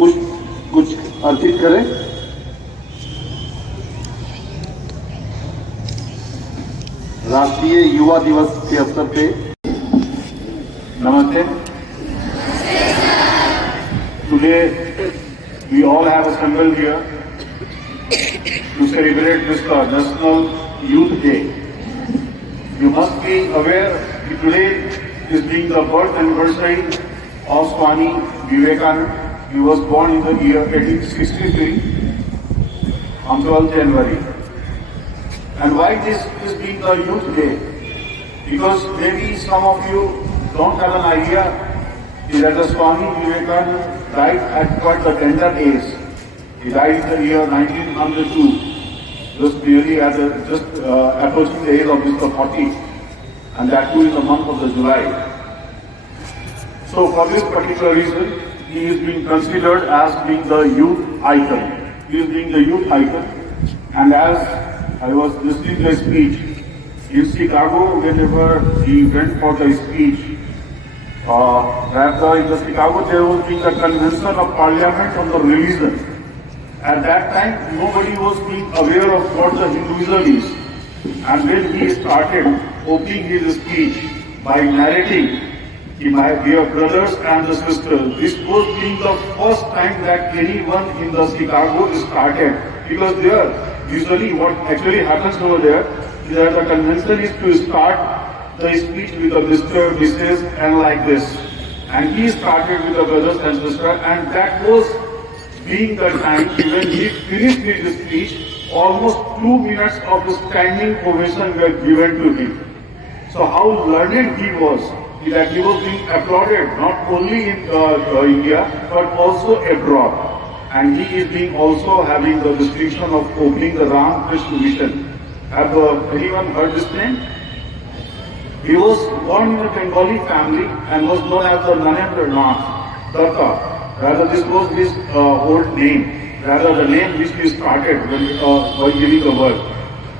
कुछ अर्पित करें। राष्ट्रीय युवा दिवस के अवसर पे नमस्ते। Today we all have assembled here to celebrate this National Youth Day. You must be aware that today is being the birth anniversary of Swami Vivekananda. He was born in the year 1863 on 12th January. And why this is being the Youth Day? Because maybe some of you don't have an idea that the Swami Vivekananda died at quite a tender age. He died in the year 1902, just nearly at approaching the age of Mr. 40, and that too in the month of July. So for this particular reason, he is being considered as being the youth icon. He is being the youth icon, and as I was listening to his speech in Chicago, whenever he went for the speech, in the Chicago there was being a convention of parliament on the religion. At that time, nobody was being aware of what the Hinduism is. And when he started opening his speech by narrating, my dear brothers and sisters, this was being the first time that anyone in the Chicago started. Because there, usually what actually happens over there is that the convention is to start the speech with a Mr., Mrs. and like this. And he started with the brothers and sisters, and that was being the time when he finished his speech, almost 2 minutes of standing ovation were given to him. So how learned he was, that he was being applauded not only in India but also abroad. And he is being also having the distinction of opening the Ramakrishna Mission. Have anyone heard this name? He was born in a Bengali family and was known as the Narendranath Datta. Rather, this was his old name, rather the name which he started when while giving the birth.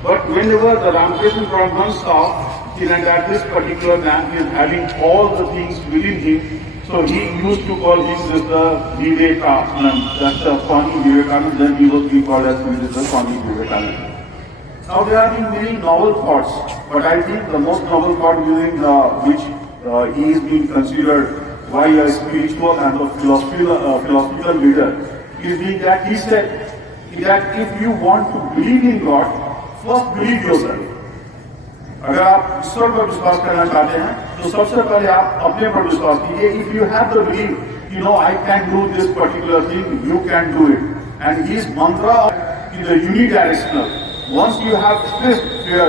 But whenever the Ramakrishna Brahman saw that this particular man is having all the things within him, so he used to call him as the Vivekananda, that's the Swami Vivekananda, then he was being called as the Swami Vivekananda. Now there have been many novel thoughts, but I think the most novel thought using which he is being considered by a spiritual and a philosophical leader is being that he said that if you want to believe in God, first believe yourself. अगर आप ईश्वर पर विश्वास करना चाहते हैं तो सबसे पहले आप अपने पर विश्वास कीजिए. If you have the belief, you know I can do this particular thing, you can do it. And his mantra is the unidirectional. Once you have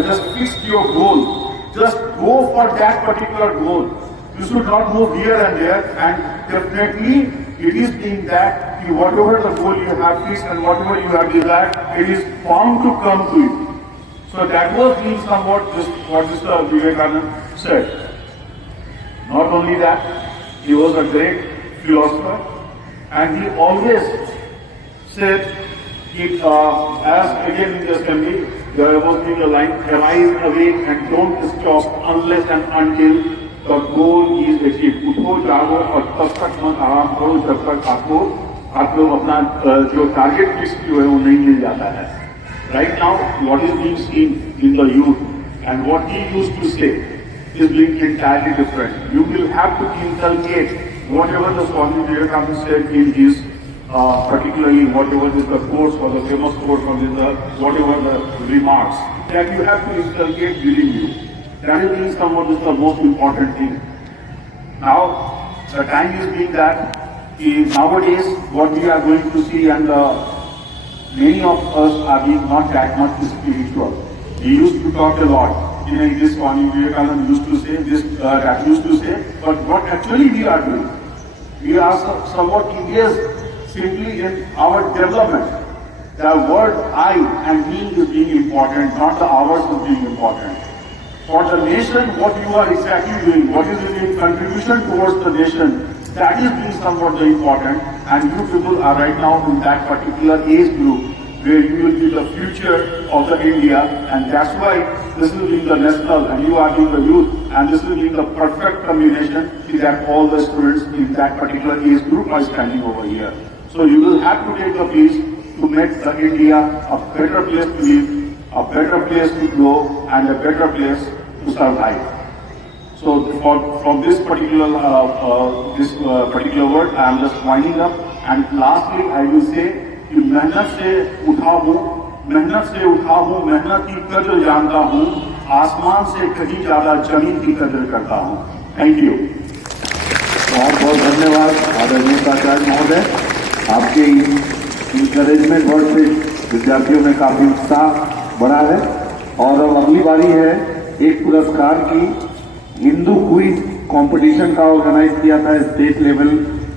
just fixed your goal, just go for that particular goal. You should not move here and there, and definitely it is being that whatever the goal you have fixed and whatever you have desired, it is bound to come to you. So that was being somewhat what Mr. Vivekananda said. Not only that, he was a great philosopher, and he always said, as again in the assembly, there was being a line, arise, awake, and don't stop unless and until the goal is achieved. उठो जागो और तब तक मत आराम करो जब तक आपको अपना जो टारगेट फिक्स किया है वो नहीं मिल जाता है. Right now, what is being seen in the youth and what he used to say is being entirely different. You will have to inculcate whatever the Swami Vivekananda said in his particularly whatever is the quotes or the famous quote from whatever the remarks that you have to inculcate within you. That is somewhat is the most important thing. Now, the time is being that nowadays what we are going to see, and many of us are being not that much spiritual. We used to talk a lot. This Swami Vivekananda used to say, that used to say, but what actually we are doing? We are somewhat engaged simply in our development. The word I and me is being important, not the ours is being important. For the nation, what you are exactly doing, what is your contribution towards the nation, that is being somewhat important, and you people are right now in that particular age group where you will be the future of the India, and that's why this is being the national and you are being the youth, and this is being the perfect combination that all the students in that particular age group are standing over here. So you will have to take the peace to make the India a better place to live, a better place to grow, and a better place to survive. So from this particular word, I am just winding up. And lastly, I will say कि मेहनत से उठा हूँ, मेहनत की कदर जानता हूँ, आसमान से कहीं ज्यादा जमीन की कदर करता हूँ. Thank you. बहुत बहुत धन्यवाद आदरणीय प्राचार्य महोदय. आपके इंकरेजमेंट वर्ड से विद्यार्थियों में काफी उत्साह बढ़ा है. और अब अगली बारी है एक पुरस्कार की. हिंदू क्विज कंपटीशन का ऑर्गेनाइज किया था स्टेट लेवल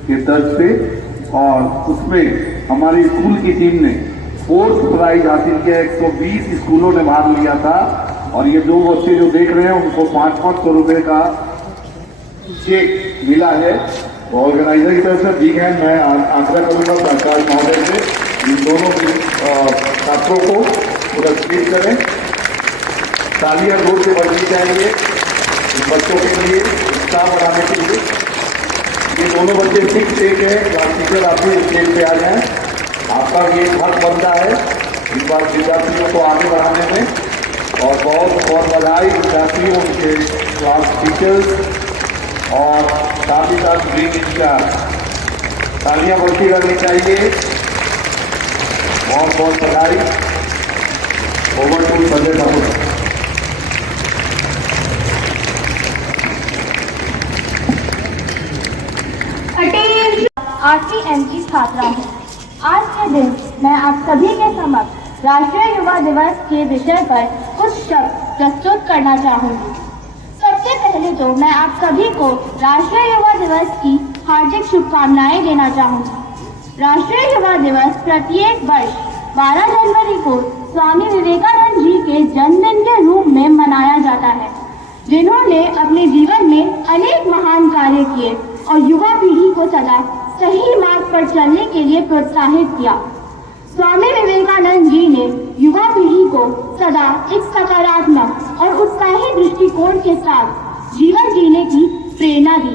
के तर्ज पे, और उसमें हमारी स्कूल की टीम ने 4th प्राइज हासिल किया. 120 स्कूलों ने भाग लिया था. और ये दो बच्चे जो देख रहे हैं उनको 500 रुपए का चेक मिला है. ऑर्गेनाइजर की तरफ से दी है. मैं आग्रह करूंगा प्राचार्य महोदय से इन दोनों छात्रों को पुरस्कृत करें. तालियां जोर से बजनी चाहिए इन बच्चों के लिए, उत्साह बढ़ाने के लिए. ये दोनों बच्चे 6 1 है. क्लास टीचर आप भी स्टेज पे आ जाए. आपका ये हक बनता है इस बार विद्यार्थियों को आगे बढ़ाने में. और बहुत बहुत बधाई विद्यार्थियों, उनके क्लास टीचर्स और साथ ही साथ ग्रीन इंचार्ज. तालियां बढ़ती करनी चाहिए. बहुत बहुत बधाई. Over to Sanjay Thakur. आठवीं एम की छात्रा हूँ. आज के दिन मैं आप सभी के समक्ष राष्ट्रीय युवा दिवस के विषय पर कुछ शब्द प्रस्तुत करना चाहूँगी. सबसे पहले तो मैं आप सभी को राष्ट्रीय युवा दिवस की हार्दिक शुभकामनाएं देना चाहूँगी. राष्ट्रीय युवा दिवस प्रत्येक वर्ष 12 जनवरी को स्वामी विवेकानंद जी के जन्मदिन के रूप में मनाया जाता है, जिन्होंने अपने जीवन में अनेक महान कार्य किए और युवा पीढ़ी को सदा सही मार्ग पर चलने के लिए प्रोत्साहित किया. स्वामी विवेकानंद जी ने युवा पीढ़ी को सदा एक सकारात्मक और उत्साही दृष्टिकोण के साथ जीवन जीने की प्रेरणा दी.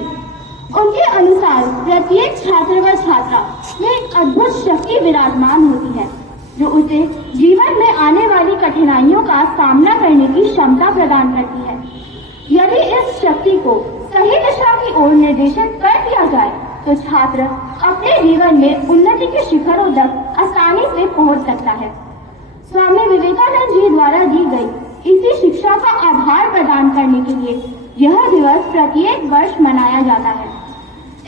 उनके अनुसार प्रत्येक छात्र व छात्रा में एक अद्भुत शक्ति विराजमान होती है, जो उसे जीवन में आने वाली कठिनाइयों का सामना करने की क्षमता प्रदान करती है. यदि इस शक्ति को सही दिशा की ओर निर्देशित कर दिया जाए तो छात्र अपने जीवन में उन्नति के शिखरों तक आसानी से पहुंच सकता है. स्वामी विवेकानंद जी द्वारा दी गई इसी शिक्षा का आधार प्रदान करने के लिए यह दिवस प्रत्येक वर्ष मनाया जाता है.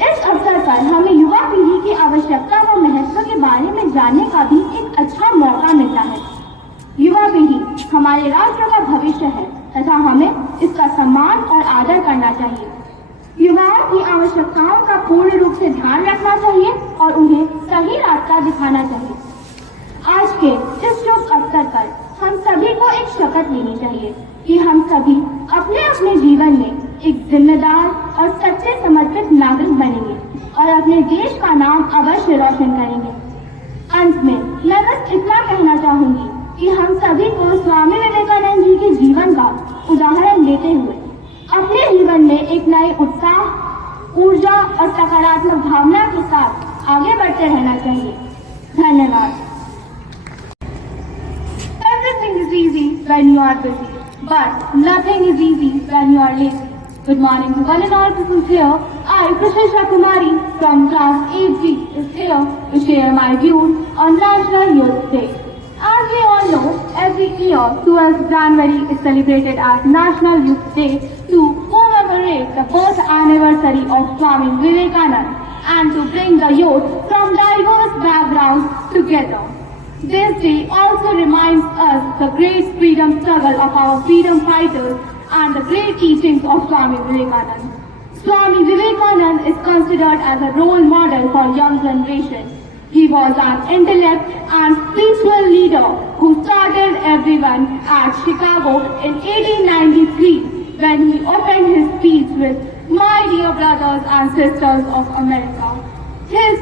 इस अवसर पर हमें युवा पीढ़ी की आवश्यकता व महत्व के बारे में जानने का भी एक अच्छा मौका मिलता है. युवा पीढ़ी हमारे राष्ट्र का भविष्य है तथा हमें इसका सम्मान और आदर करना चाहिए. युवाओं की आवश्यकताओं का पूर्ण रूप से ध्यान रखना चाहिए और उन्हें सही रास्ता दिखाना चाहिए. आज के इस शुभ अवसर पर हम सभी को एक शपथ लेनी चाहिए कि हम सभी अपने अपने जीवन में एक जिम्मेदार और सच्चे समर्पित नागरिक बनेंगे और अपने देश का नाम अवश्य रोशन करेंगे. अंत में मैं बस इतना कहना चाहूंगी कि हम सभी को स्वामी विवेकानंद जी के जीवन का उदाहरण लेते हुए अपने जीवन में एक नए उत्साह, ऊर्जा और सकारात्मक भावना के साथ आगे बढ़ते रहना चाहिए. धन्यवाद. Everything is easy when you are busy, but nothing is easy when you are lazy. Good morning to one and all people here. I, Prashasha Kumari from class 8B, is here to share my views on National Youth Day. As we all know, every year 12th January is celebrated as National Youth Day to commemorate the birth anniversary of Swami Vivekananda and to bring the youth from diverse backgrounds together. This day also reminds us the great freedom struggle of our freedom fighters and the great teachings of Swami Vivekananda. Swami Vivekananda is considered as a role model for young generation. He was an intellect and spiritual leader who started everyone at Chicago in 1893 when he opened his speech with "My dear brothers and sisters of America." His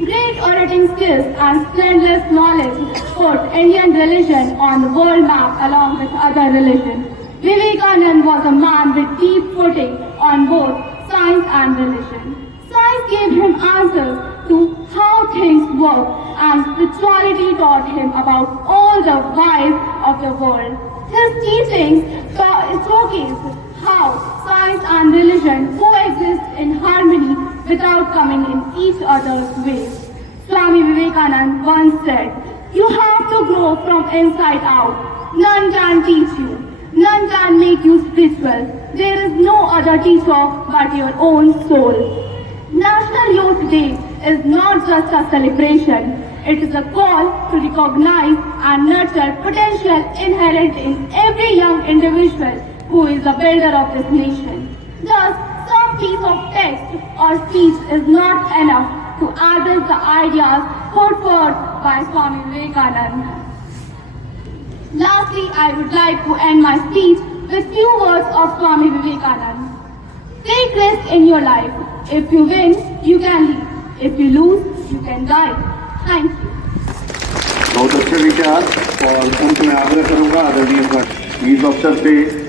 great orating skills and splendid knowledge put Indian religion on the world map along with other religions. Vivekananda was a man with deep footing on both science and religion. Science gave him answers to how things work, and spirituality taught him about all the whys of the world. His teachings showcase how science and religion coexist in harmony without coming in each other's way. Swami Vivekananda once said, "You have to grow from inside out. None can teach you. None can make you spiritual. There is no other teacher but your own soul." National Youth Day is not just a celebration. It is a call to recognize and nurture potential inherent in every young individual who is the builder of this nation. Thus, some piece of text or speech is not enough to address the ideas put forth by Swami Vivekananda. Lastly, I would like to end my speech with few words of Swami Vivekananda. Take risk in your life. If you win, you can lead. If you lose, you can die. Thank you. बहुत अच्छे विचार और उनसे मैं आग्रह करूंगा आदरणीय police अफसर से